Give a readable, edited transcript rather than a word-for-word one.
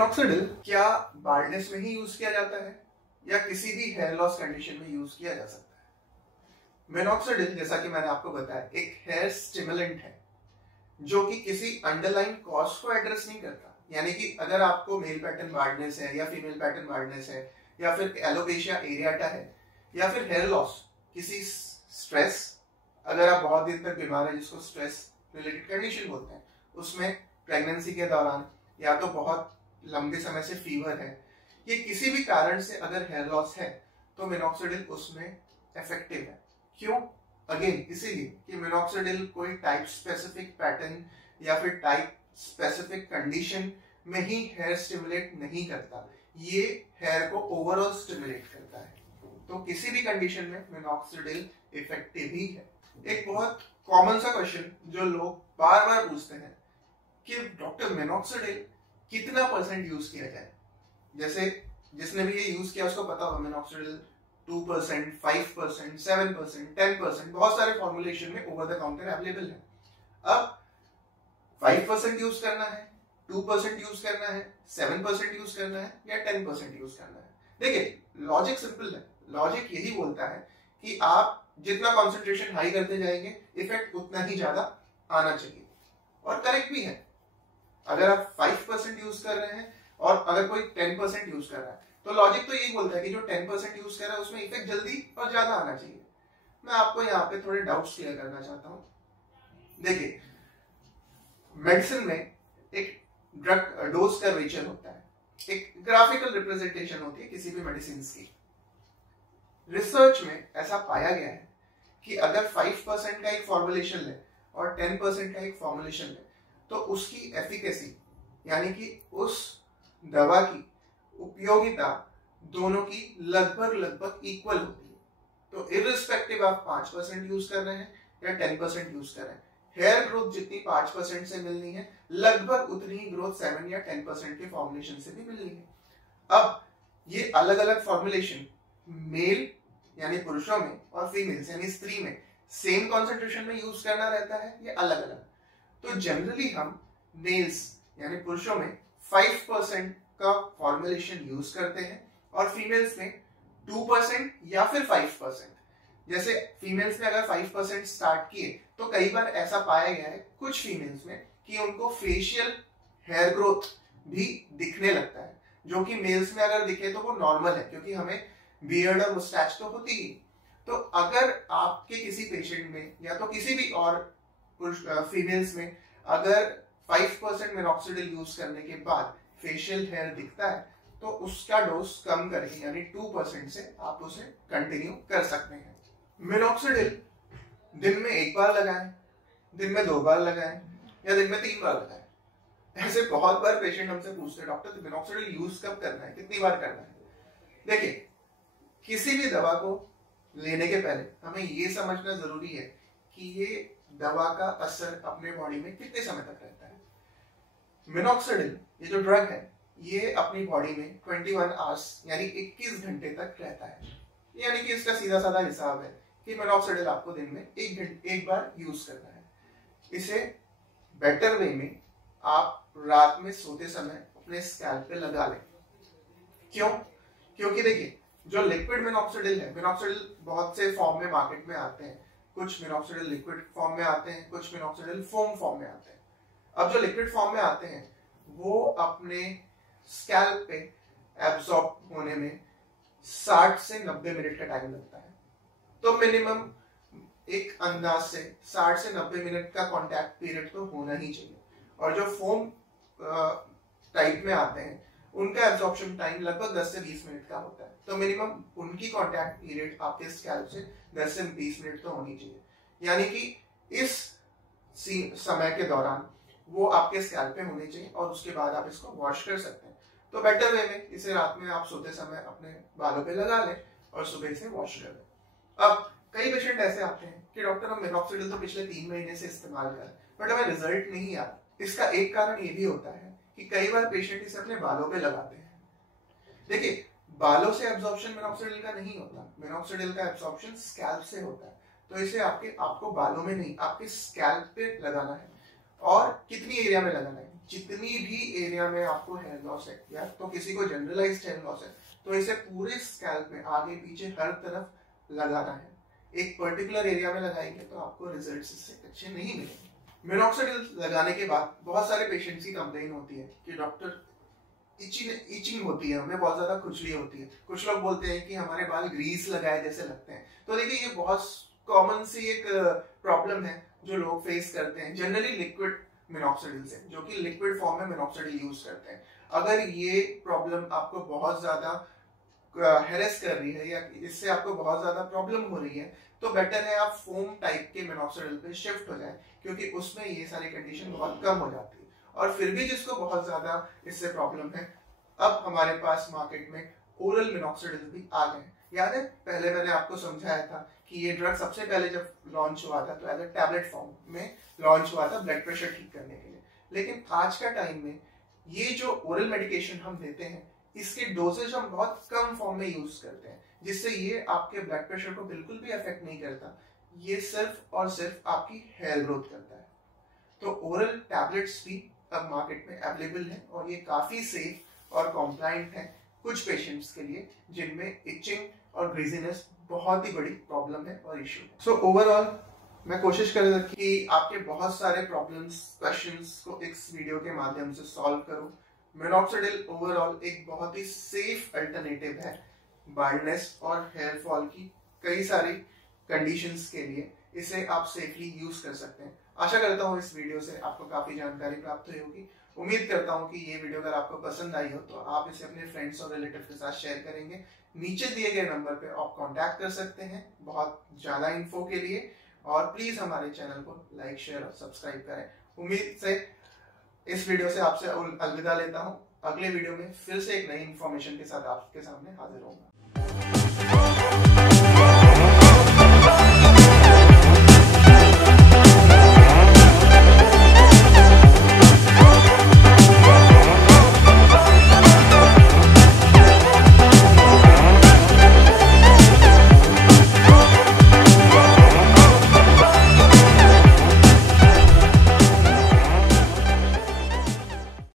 Minoxidil क्या baldness में ही use किया जाता है या किसी भी हेयर लॉस कंडीशन में यूज किया जा सकता है? मिनॉक्सिडिल, जैसा कि मैंने आपको बताया, एक हेयर स्टिमुलेंट है जो कि किसी अंडरलाइन कॉज को एड्रेस नहीं करता। यानी कि अगर आपको मेल पैटर्न बाल्डनेस है या फीमेल पैटर्न बाल्डनेस है या फिर एलोपेशिया एरियाटा है या फिर हेयर लॉस, किसी स्ट्रेस, अगर आप बहुत दिन तक बीमार है जिसको स्ट्रेस रिलेटेड कंडीशन बोलते हैं, उसमें प्रेगनेंसी के दौरान या तो बहुत लंबे समय से फीवर है, ये किसी भी कारण से अगर हेयर लॉस है तो मिनॉक्सिडिल उसमें इफेक्टिव है। क्यों? अगेन इसीलिए कि मिनॉक्सिडिल कोई टाइप स्पेसिफिक पैटर्न या फिर टाइप स्पेसिफिक कंडीशन में ही हेयर स्टिमुलेट नहीं करता, ये हेयर को ओवरऑल स्टिमुलेट करता है। तो किसी भी कंडीशन में मिनॉक्सिडिल इफेक्टिव ही है। एक बहुत कॉमन सा क्वेश्चन जो लोग बार बार पूछते हैं कि डॉक्टर मिनॉक्सिडिल कितना परसेंट यूज किया जाए? जैसे जिसने भी ये यूज किया उसको पता होगा मिनॉक्सिडिल 2%, 5%, 7%, 10%, बहुत सारे फॉर्मुलेशन में ओवर द काउंटर अवेलेबल है। अब 5% यूज करना है, 2% यूज करना है, 7% यूज करना है या 10% यूज करना है? देखिए, लॉजिक सिंपल है। लॉजिक यही बोलता है कि आप जितना कॉन्सेंट्रेशन हाई करते जाएंगे इफेक्ट उतना ही ज्यादा आना चाहिए, और करेक्ट भी है। अगर आप 5% यूज कर रहे हैं और अगर कोई 10% यूज कर रहा है तो लॉजिक तो यही बोलता है कि जो 10% यूज कर रहा है उसमें इफेक्ट जल्दी और ज्यादा आना चाहिए। मैं आपको यहाँ पे थोड़े डाउट्स क्लियर करना चाहता हूँ। देखिए, मेडिसिन में एक ड्रग डोज कर्वेचर होता है, एक ग्राफिकल रिप्रेजेंटेशन होती है किसी भी मेडिसिन की। रिसर्च में ऐसा पाया गया है कि अगर 5% का एक फॉर्मुलेशन ले और 10% का एक फॉर्मुलेशन ले तो उसकी एफिकेसी यानी कि उस दवा की उपयोगिता दोनों की लगभग इक्वल होती है। तो इर्रिस्पेक्टिव आप 5% यूज कर रहे हैं या 10% यूज कर रहे हैं, हेयर ग्रोथ जितनी 5% से मिलनी है लगभग उतनी ही ग्रोथ 7 या 10% के फॉर्मुलेशन से भी मिलनी है। अब ये अलग अलग फॉर्मुलेशन मेल यानी पुरुषों में और फीमेल्स यानी स्त्री में सेम कॉन्सेंट्रेशन में यूज करना रहता है या अलग अलग? तो जनरली हम मेल्स यानी पुरुषों में 5% का फॉर्मुलेशन यूज करते हैं और फीमेल्स में 2% या फिर 5%। जैसे फीमेल्स में अगर 5% स्टार्ट किए तो कई बार ऐसा पाया गया है कुछ फीमेल्स में कि उनको फेशियल हेयर ग्रोथ भी दिखने लगता है, जो कि मेल्स में अगर दिखे तो वो नॉर्मल है क्योंकि हमें बियर्ड और मुस्टैच तो होती ही। तो अगर आपके किसी पेशेंट में या तो किसी भी और फीमेल्स में अगर 5% मिनॉक्सिडिल यूज करने के बाद फेशियल हेयर दिखता है तो उसका डोज कम करके यानी 2% से आप उसे कंटिन्यू कर सकते हैं। मिनॉक्सिडिल दिन में 1 बार लगाएं, दिन में 2 बार लगाएं या दिन में 3 बार लगाएं। ऐसे बहुत बार पेशेंट हमसे पूछते हैं डॉक्टर तो मिनॉक्सिडिल यूज कब करना है, कितनी बार करना है? देखिए, किसी भी दवा को लेने के पहले हमें ये समझना जरूरी है कि ये दवा का असर अपने बॉडी में कितने समय तक रहता है। मिनॉक्सिडिल ये जो ड्रग है ये अपनी बॉडी में 21 आवर्स यानी 21 घंटे तक रहता है। यानी कि इसका सीधा साधा हिसाब है कि मिनॉक्सिडिल आपको दिन में 1 बार यूज करना है। इसे बेटर वे में आप रात में सोते समय अपने स्कैल्प पे लगा लें। क्यों? क्योंकि देखिए, जो लिक्विड मिनॉक्सिडिल है, मिनॉक्सिडिल बहुत से फॉर्म में मार्केट में आते हैं। कुछ मिनॉक्सिडिल लिक्विड फॉर्म में आते हैं, कुछ मिनॉक्सिडिल फोम फॉर्म में आते हैं। अब जो लिक्विड फॉर्म में आते हैं वो अपने स्कैल्प पे एब्जॉर्ब होने में 60 से 90 मिनट का टाइम लगता है। तो मिनिमम एक अंदाज से 60 से 90 मिनट का कॉन्टैक्ट पीरियड तो होना ही चाहिए। और जो फोम टाइप में आते हैं उनका एब्जॉर्प्शन टाइम लगभग 10 से 20 मिनट का होता है। तो मिनिमम उनकी कॉन्टैक्ट पीरियड आपके स्कैल्प से 10 से 20 मिनट तो होनी चाहिए। यानी कि इस समय के दौरान वो आपके स्कैल्प पे होनी चाहिए और उसके बाद आप इसको वॉश कर सकते हैं। तो बेटर वे में इसे रात में आप सोते समय अपने बालों पे लगा लें और सुबह से वॉश कर लें। अब कई पेशेंट ऐसे आते हैं कि डॉक्टर हम मिनॉक्सिडिल तो पिछले 3 महीने से इस्तेमाल कर रहे हैं बट हमें रिजल्ट नहीं आ रहा। इसका एक कारण ये भी होता है कि कई बार पेशेंट इसे अपने बालों पे लगाते हैं। देखिए, बालों से एब्जॉर्प्शन मिनॉक्सिडिल का नहीं होता, मिनॉक्सिडिल का एब्जॉर्प्शन स्कैल्प से होता है। तो इसे आपको बालों में नहीं आपके स्कैल्प पे लगाना है। और कितनी एरिया में लगाना है? जितनी भी एरिया में आपको हेयर लॉस है या तो किसी को जनरलाइज्ड हेयर लॉस है तो इसे पूरे स्कैल्प में आगे पीछे हर तरफ लगाना है। एक पर्टिकुलर एरिया में लगाएंगे तो आपको रिजल्ट्स इससे अच्छे नहीं मिलेंगे। मिनॉक्सिडिल लगाने के बाद बहुत सारे पेशेंट्स की कंप्लेन होती है कि डॉक्टर इचिंग होती है, हमें बहुत ज्यादा खुजली होती है। कुछ लोग बोलते हैं कि हमारे बाल ग्रीस लगाए जैसे लगते हैं। तो देखिए ये बहुत कॉमन सी एक प्रॉब्लम है जो लोग फेस करते हैं जनरली लिक्विड मिनॉक्सिडिल से, जो कि लिक्विड फॉर्म में मिनॉक्सिडिल यूज करते हैं। अगर ये प्रॉब्लम आपको बहुत ज्यादा हेरेस कर रही है या इससे आपको बहुत ज्यादा प्रॉब्लम हो रही है तो बेटर है आप फोम टाइप के मिनॉक्सिडिल पे शिफ्ट हो जाए, क्योंकि उसमें ये सारी कंडीशन बहुत कम हो जाती है। और फिर भी जिसको बहुत ज्यादा इससे प्रॉब्लम है, अब हमारे पास मार्केट में ओरल मिनॉक्सिडिल भी आ गए। याद है पहले मैंने आपको समझाया था कि ये ड्रग सबसे पहले जब लॉन्च हुआ था तो एज अ टैबलेट फॉर्म में लॉन्च हुआ था ब्लड प्रेशर ठीक करने के लिए। लेकिन आज का टाइम में ये जो ओरल मेडिकेशन हम देते हैं इसके डोजेज हम बहुत कम फॉर्म में यूज करते हैं, जिससे ये आपके ब्लड प्रेशर को बिल्कुल भी अफेक्ट नहीं करता। ये सिर्फ और सिर्फ आपकी हेयर ग्रोथ करता है। तो ओरल टैबलेट्स भी अब मार्केट में अवेलेबल है और ये काफी सेफ और कॉम्प्लाइंट है कुछ पेशेंट्स के लिए जिनमें इचिंग और ग्रीजीनेस बहुत ही बड़ी प्रॉब्लम है और इश्यू है। सो ओवरऑल मैं कोशिश कर रहा था कि आपके बहुत सारे प्रॉब्लम्स क्वेश्चंस को इस वीडियो के माध्यम से सॉल्व करूं। मिनॉक्सिडिल ओवरऑल एक बहुत ही सेफ अल्टरनेटिव है बाल्डनेस और हेयर फॉल की कई सारी कंडीशंस के लिए। इसे आप सेफली यूज कर सकते हैं। आशा करता हूँ इस वीडियो से आपको काफी जानकारी प्राप्त हुई होगी। उम्मीद करता हूँ कि ये वीडियो अगर आपको पसंद आई हो तो आप इसे अपने फ्रेंड्स और रिलेटिव के साथ शेयर करेंगे। नीचे दिए गए नंबर पे आप कांटेक्ट कर सकते हैं बहुत ज्यादा इन्फो के लिए। और प्लीज हमारे चैनल को लाइक शेयर और सब्सक्राइब करें। उम्मीद से इस वीडियो से आपसे अलविदा लेता हूँ। अगले वीडियो में फिर से एक नई इन्फॉर्मेशन के साथ आपके सामने हाजिर होऊंगा।